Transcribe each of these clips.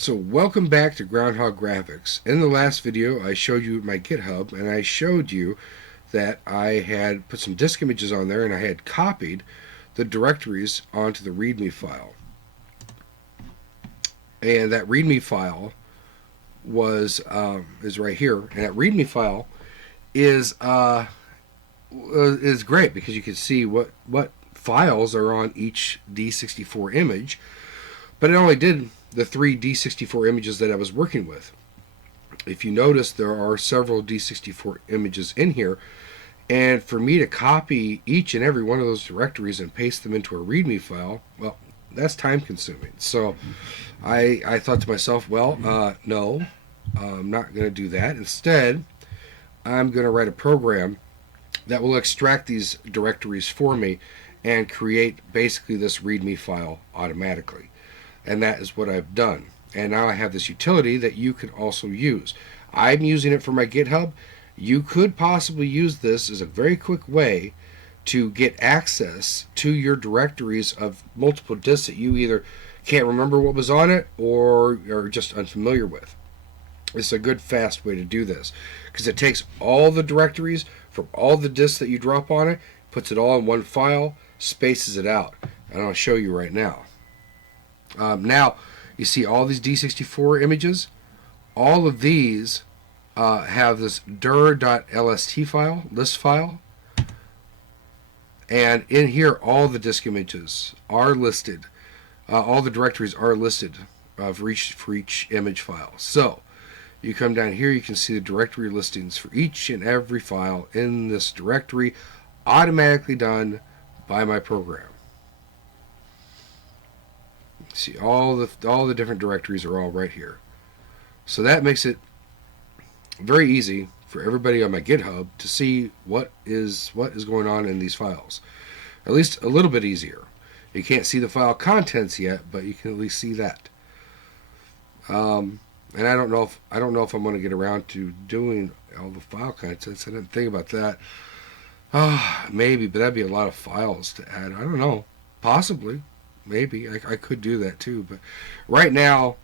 So welcome back to Groundhog Graphics. In the last video I showed you my GitHub, and I showed you that I had put some disk images on there and I had copied the directories onto the README file. And that README file was is right here, and that README file is great because you can see what files are on each d64 image, but it only did the 3 d64 images that I was working with. If you notice, there are several d64 images in here, and for me to copy each and every one of those directories and paste them into a README file, well, that's time consuming. So I thought to myself, well, no, I'm not going to do that. Instead, I'm going to write a program that will extract these directories for me and create basically this README file automatically. And that is what I've done. And now I have this utility that you can also use. I'm using it for my GitHub. You could possibly use this as a very quick way to get access to your directories of multiple disks that you either can't remember what was on it or are just unfamiliar with. It's a good, fast way to do this because it takes all the directories from all the disks that you drop on it, puts it all in one file, spaces it out. And I'll show you right now. Now, you see all these d64 images. All of these have this dir.lst file, list file. And in here, all the disk images are listed. All the directories are listed for each image file. So, you come down here, you can see the directory listings for each and every file in this directory, automatically done by my program. See, all the different directories are all right here. So that makes it very easy for everybody on my GitHub to see what is going on in these files. At least a little bit easier. You can't see the file contents yet, but you can at least see that. And I don't know if I'm going to get around to doing all the file contents. I didn't think about that. Maybe, but that'd be a lot of files to add. I don't know. Possibly. Maybe. I could do that too. But right now,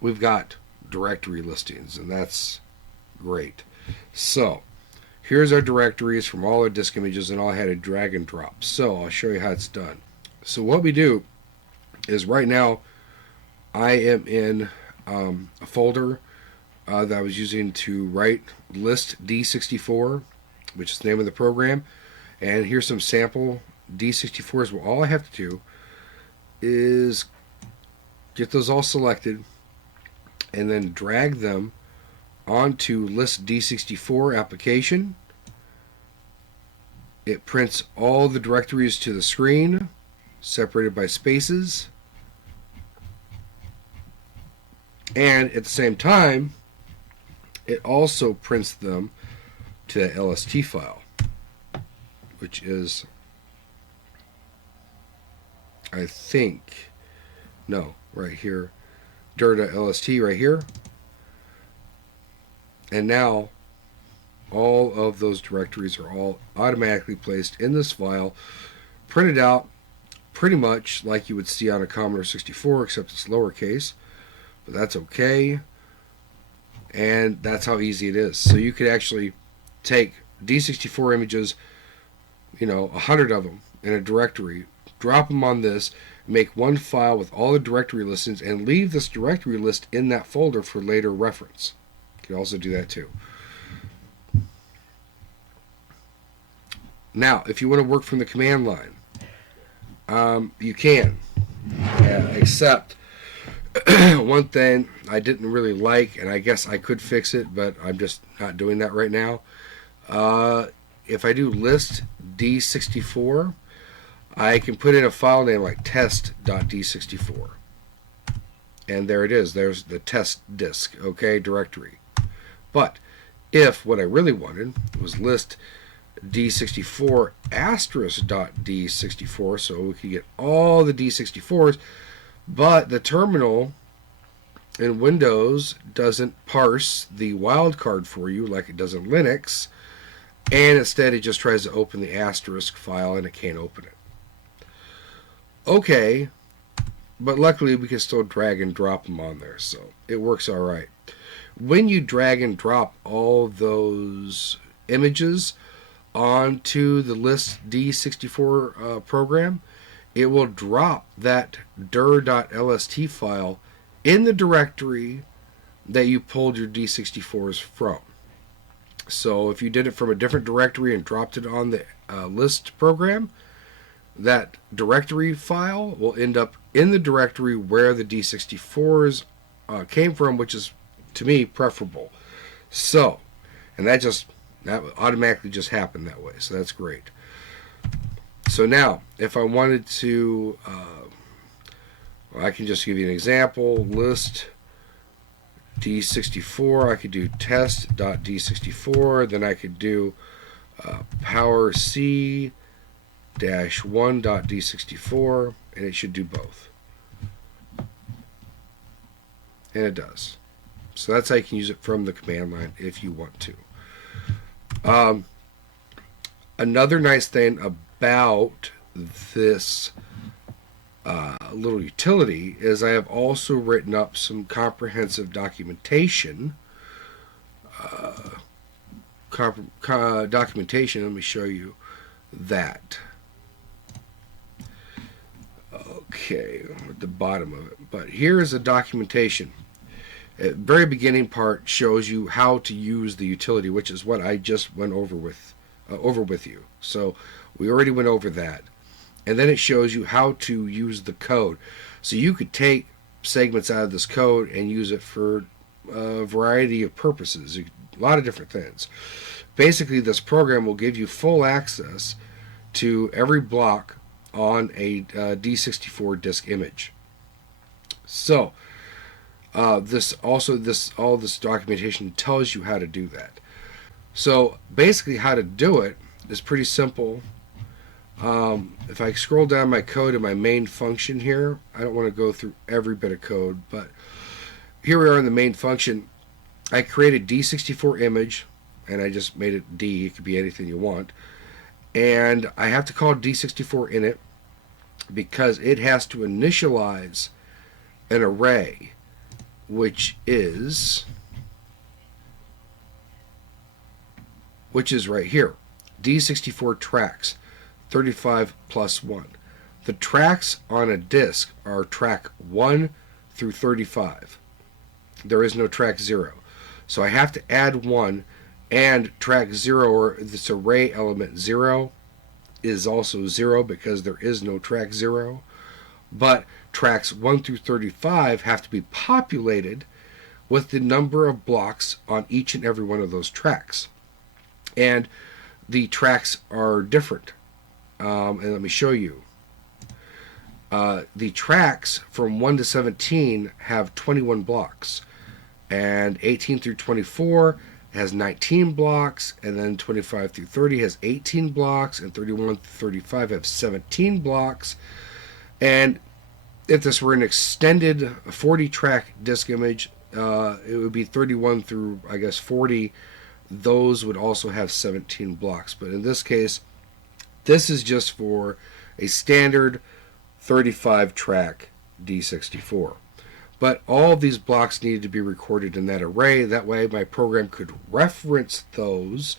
we've got directory listings, and that's great. So, here's our directories from all our disk images, and all I had to drag and drop. So, I'll show you how it's done. So, what we do is right now, I am in a folder that I was using to write listd64, which is the name of the program. And here's some sample d64s. Well, all I have to do is get those all selected and then drag them onto listd64 application. It prints all the directories to the screen, separated by spaces. And at the same time, it also prints them to the LST file, which is, I think, no, right here, dir.lst right here. And now all of those directories are all automatically placed in this file, printed out pretty much like you would see on a Commodore 64, except it's lowercase. But that's okay, and that's how easy it is. So you could actually take d64 images, 100 of them in a directory, drop them on this, make one file with all the directory listings, and leave this directory list in that folder for later reference. You can also do that too. Now, if you want to work from the command line, you can, except one thing I didn't really like, and I guess I could fix it, but I'm just not doing that right now. If I do list d64, I can put in a file name like test.d64. And there it is. There's the test disk, okay, directory. But if what I really wanted was list d64 *.d64, so we could get all the d64s, but the terminal in Windows doesn't parse the wildcard for you like it does in Linux, and instead it just tries to open the asterisk file and it can't open it. Okay, but luckily we can still drag and drop them on there, so it works all right. When you drag and drop all those images onto the listd64 program, it will drop that dir.lst file in the directory that you pulled your d64s from. So if you did it from a different directory and dropped it on the list program, that directory file will end up in the directory where the d64s came from, which is, to me, preferable. So, and that automatically just happened that way, so that's great. So now, if I wanted to, well, I can just give you an example. List d64, I could do test.d64, then I could do power c-1.d64, and it should do both. And it does. So that's how you can use it from the command line if you want to. Another nice thing about this little utility is I have also written up some comprehensive documentation. Documentation, let me show you that. Okay, at the bottom of it. But here is the documentation. At the very beginning part shows you how to use the utility, which is what I just went over with you. So we already went over that. And then it shows you how to use the code. So you could take segments out of this code and use it for a variety of purposes, a lot of different things. Basically, this program will give you full access to every block on a d64 disk image. So all this documentation tells you how to do that. So basically, how to do it is pretty simple. If I scroll down my code in my main function here, I don't want to go through every bit of code, but here we are in the main function. I created d64 image, and I just made it D. It could be anything you want. And I have to call d64 init because it has to initialize an array, which is right here. d64 tracks, 35 plus 1. The tracks on a disk are track 1 through 35. There is no track 0. So I have to add 1, and track 0, or this array element 0, is also 0 because there is no track 0. But tracks 1 through 35 have to be populated with the number of blocks on each and every one of those tracks. And the tracks are different. And let me show you. The tracks from 1 to 17 have 21 blocks. And 18 through 24 has 19 blocks. And then 25 through 30 has 18 blocks. And 31 through 35 have 17 blocks. And if this were an extended 40-track disk image, it would be 31 through, I guess, 40. Those would also have 17 blocks. But in this case, this is just for a standard 35-track d64. But all of these blocks needed to be recorded in that array. That way my program could reference those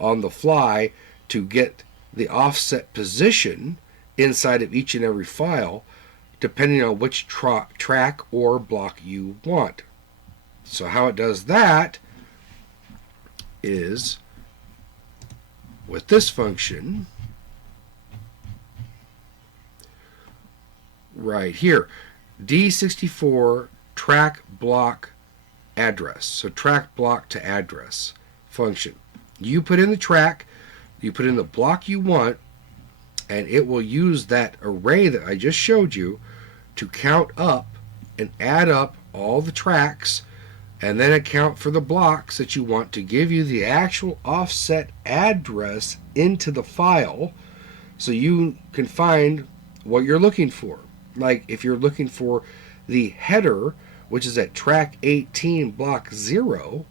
on the fly to get the offset position inside of each and every file, depending on which track or block you want. So how it does that is with this function right here, d64 track block address. So track block to address function. You put in the track, you put in the block you want, and it will use that array that I just showed you to count up and add up all the tracks, and then account for the blocks that you want to give you the actual offset address into the file so you can find what you're looking for. Like if you're looking for the header, which is at track 18 block 0,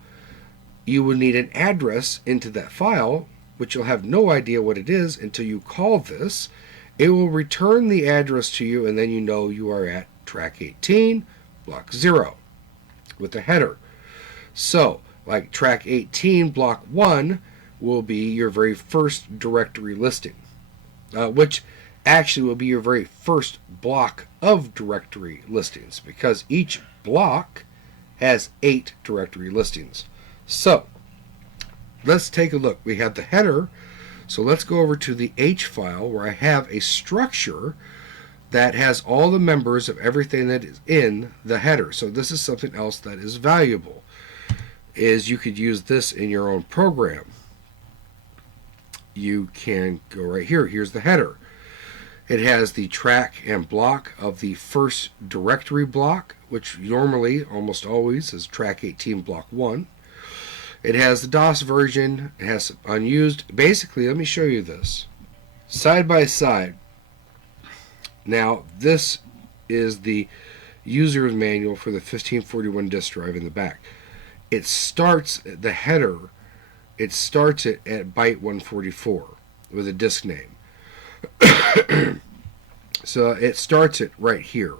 you will need an address into that file, which you'll have no idea what it is until you call this. It will return the address to you, and then you know you are at track 18, block 0 with the header. So, like track 18, block 1 will be your very first directory listing, which actually will be your very first block of directory listings, because each block has 8 directory listings. So, let's take a look. We have the header, so let's go over to the H file where I have a structure that has all the members of everything that is in the header. So this is something else that is valuable, is you could use this in your own program. You can go right here. Here's the header. It has the track and block of the first directory block, which normally, almost always, is track 18 block 1. It has the DOS version. It has unused. Basically, let me show you this. Side by side. Now, this is the user's manual for the 1541 disk drive in the back. It starts, the header, it starts it at byte 144 with a disk name. So it starts it right here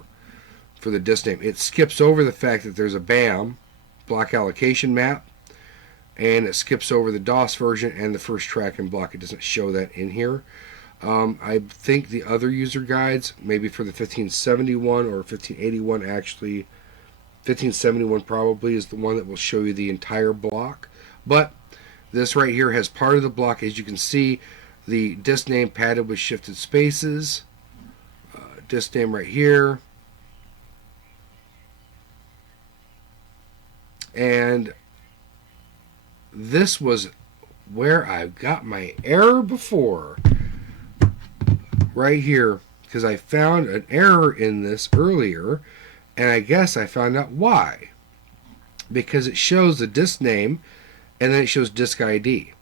for the disk name. It skips over the fact that there's a BAM, block allocation map, and it skips over the DOS version and the first track and block. It doesn't show that in here. I think the other user guides, maybe for the 1571 or 1581, actually 1571 probably is the one that will show you the entire block. But this right here has part of the block. As you can see, the disk name padded with shifted spaces. Disk name right here. And this was where I got my error before. Right here, because I found an error in this earlier, and I guess I found out why. Because it shows the disk name, and then it shows disk ID.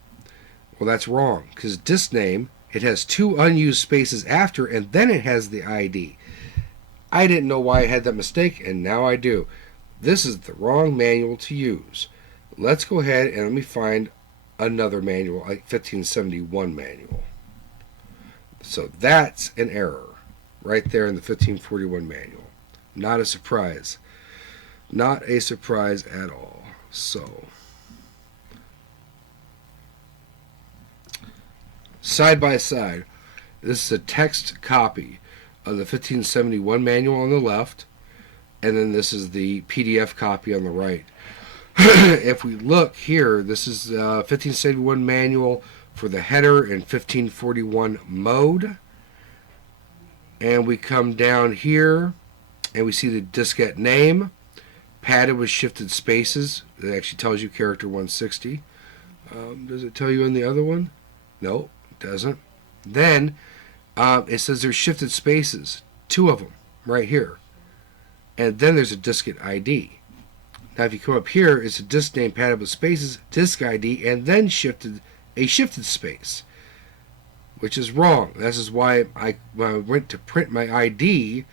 Well, that's wrong, because disk name, it has 2 unused spaces after, and then it has the ID. I didn't know why I had that mistake, and now I do. This is the wrong manual to use. Let's go ahead and let me find another manual, like 1571 manual. So that's an error right there in the 1541 manual. Not a surprise. Not a surprise at all. So, side by side, this is a text copy of the 1571 manual on the left, and then this is the PDF copy on the right. If we look here, this is 1571 manual for the header in 1541 mode, and we come down here and we see the diskette name padded with shifted spaces. It actually tells you character 160. Does it tell you in the other one? No, it doesn't. Then it says there's shifted spaces, 2 of them right here, and then there's a diskette ID. Now if you come up here, it's a disk name padded with spaces, disk ID, and then a shifted space, which is wrong. This is why when I went to print my ID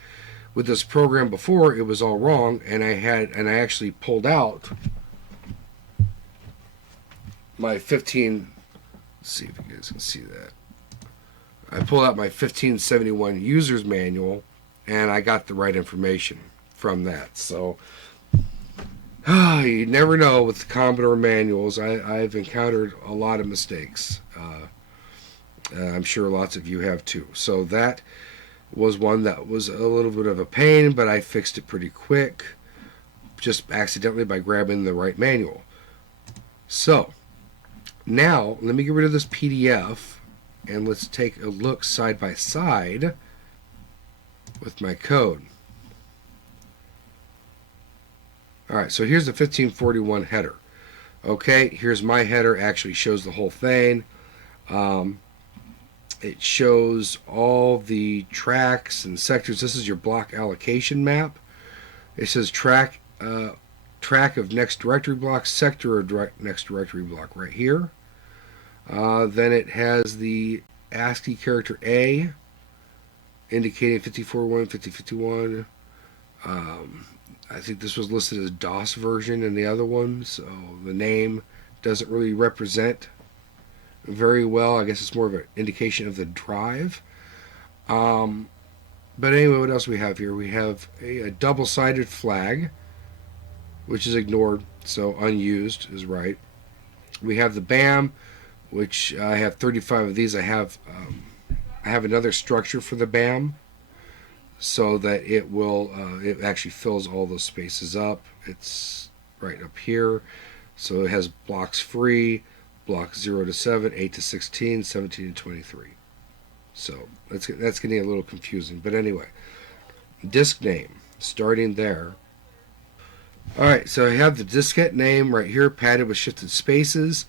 with this program before, it was all wrong, and I actually pulled out my 15. Let's see if you guys can see that. I pulled out my 1571 user's manual, and I got the right information from that. So you never know with the Commodore manuals. I've encountered a lot of mistakes. I'm sure lots of you have too. So that was one that was a little bit of a pain, but I fixed it pretty quick, just accidentally by grabbing the right manual. So now let me get rid of this PDF, and let's take a look side by side with my code. Alright, so here's the 1541 header. Okay, here's my header. Actually shows the whole thing. It shows all the tracks and sectors. This is your block allocation map. It says track of next directory block, sector of next directory block right here. Then it has the ASCII character A, indicating 54.1, 5051. I think this was listed as DOS version in the other one, so the name doesn't really represent very well. I guess it's more of an indication of the drive. But anyway, what else we have here? We have a double-sided flag, which is ignored, so unused is right. We have the BAM, which I have 35 of these. I have another structure for the BAM, so that it actually fills all those spaces up. It's right up here, so it has blocks free, blocks 0 to 7, 8 to 16, 17 to 23. So that's getting a little confusing, but anyway, disk name, starting there. All right, so I have the diskette name right here, padded with shifted spaces.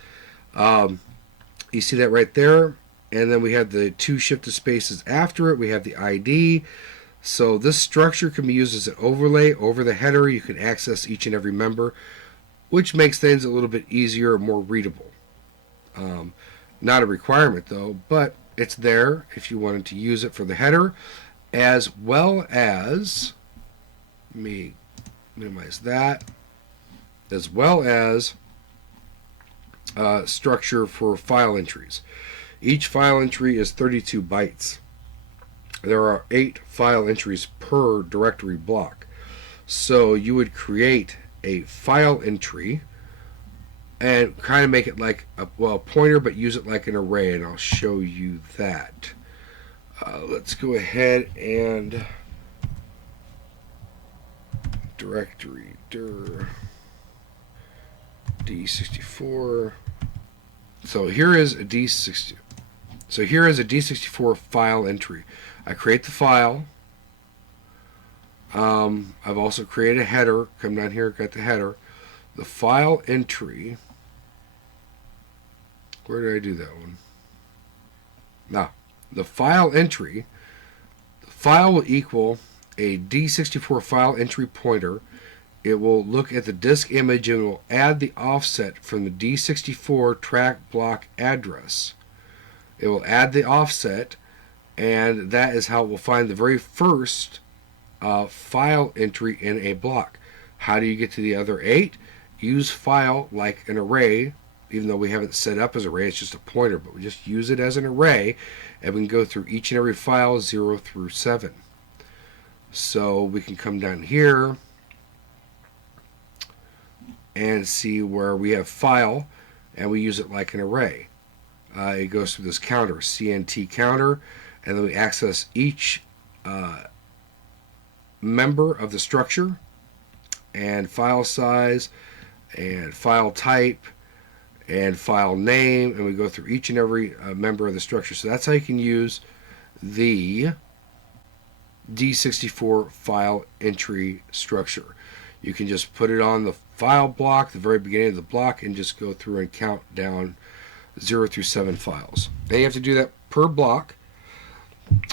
You see that right there, and then we have the 2 shifted spaces after it. We have the ID. So this structure can be used as an overlay over the header. You can access each and every member, which makes things a little bit easier and more readable. Not a requirement though, but it's there if you wanted to use it for the header, as well as, let me minimize that, as well as structure for file entries. Each file entry is 32 bytes. There are 8 file entries per directory block. So you would create a file entry and kind of make it like a pointer, but use it like an array, and I'll show you that. Let's go ahead and directory dir d64. So here is a d64 file entry. I create the file. I've also created a header. Come down here, got the header. The file entry. Where did I do that one? The file entry. The file will equal a d64 file entry pointer. It will look at the disk image and will add the offset from the d64 track block address. It will add the offset, and that is how it will find the very first file entry in a block. How do you get to the other 8? Use file like an array, even though we haven't set up as an array, it's just a pointer, but we just use it as an array, and we can go through each and every file 0 through 7. So we can come down here and see where we have file, and we use it like an array. It goes through this counter, CNT counter, and then we access each member of the structure, and file size, and file type, and file name, and we go through each and every member of the structure. So that's how you can use the d64 file entry structure. You can just put it on the file block, the very beginning of the block, and just go through and count down 0 through 7 files. And you have to do that per block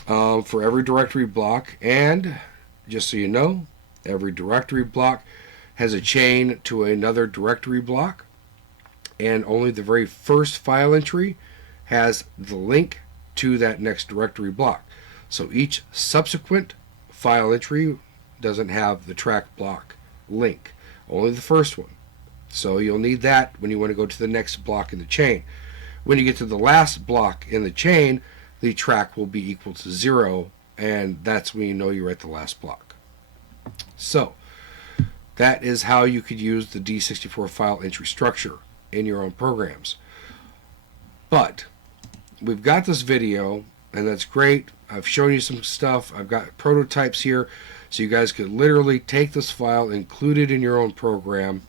for every directory block. And just so you know, every directory block has a chain to another directory block, and only the very first file entry has the link to that next directory block. So each subsequent file entry doesn't have the track block link, only the first one. So you'll need that when you want to go to the next block in the chain. When you get to the last block in the chain, the track will be equal to 0, and that's when you know you're at the last block. So that is how you could use the d64 file entry structure in your own programs. But we've got this video, and that's great. I've shown you some stuff. I've got prototypes here, so you guys could literally take this file, include it in your own program,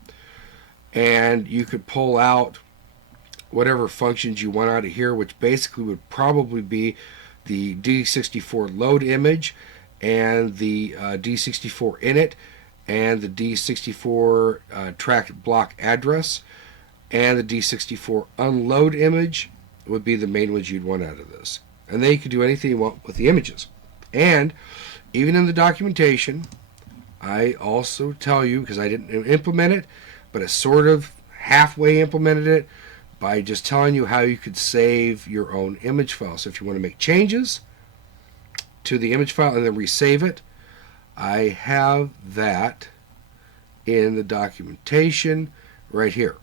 and you could pull out whatever functions you want out of here, which basically would probably be the d64 load image, and the d64 init, and the d64 track block address, and the d64 unload image would be the main ones you'd want out of this. And then you can do anything you want with the images. And even in the documentation, I also tell you, because I didn't implement it, but I sort of halfway implemented it by just telling you how you could save your own image file. So if you want to make changes to the image file and then resave it, I have that in the documentation right here.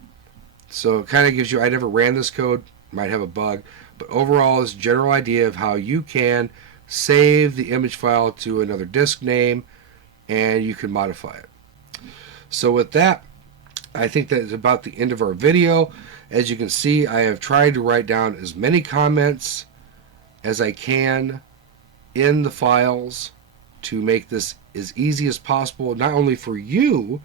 So it kind of gives you, I never ran this code, might have a bug, but overall is a general idea of how you can save the image file to another disk name, and you can modify it. So with that, I think that is about the end of our video. As you can see, I have tried to write down as many comments as I can in the files to make this as easy as possible, not only for you,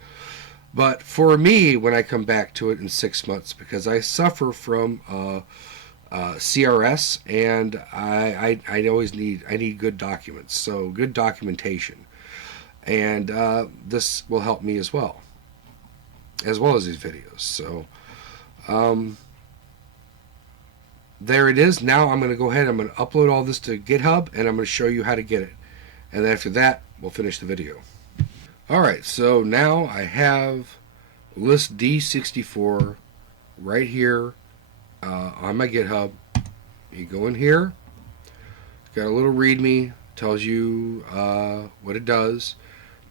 but for me when I come back to it in 6 months, because I suffer from CRS, and I always need good documents, so good documentation, and this will help me as well as these videos. So there it is. Now I'm going to go ahead, I'm going to upload all this to GitHub, and I'm going to show you how to get it, and then after that we'll finish the video. Alright, so now I have listd64 right here on my GitHub. You go in here, it's got a little readme, tells you what it does,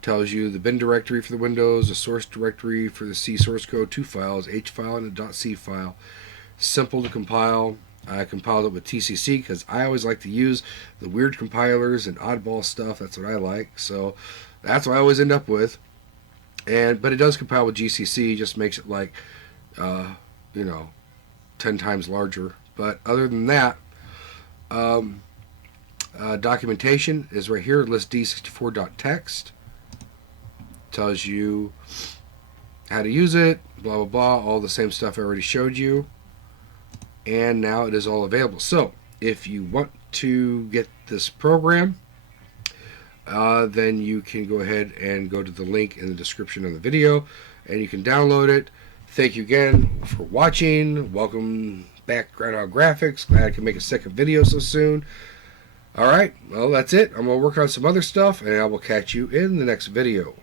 tells you the bin directory for the Windows, the source directory for the C source code, 2 files, H file and a .c file. Simple to compile. I compiled it with TCC because I always like to use the weird compilers and oddball stuff. That's what I like, so that's what I always end up with. But it does compile with GCC, just makes it like 10 times larger. But other than that, documentation is right here, listd64.txt. Tells you how to use it, blah blah blah, all the same stuff I already showed you, and now it is all available. So if you want to get this program, then you can go ahead and go to the link in the description of the video and you can download it. Thank you again for watching. Welcome back, Groundhog Graphics. Glad I can make a second video so soon. Alright, well that's it. I'm going to work on some other stuff, and I will catch you in the next video.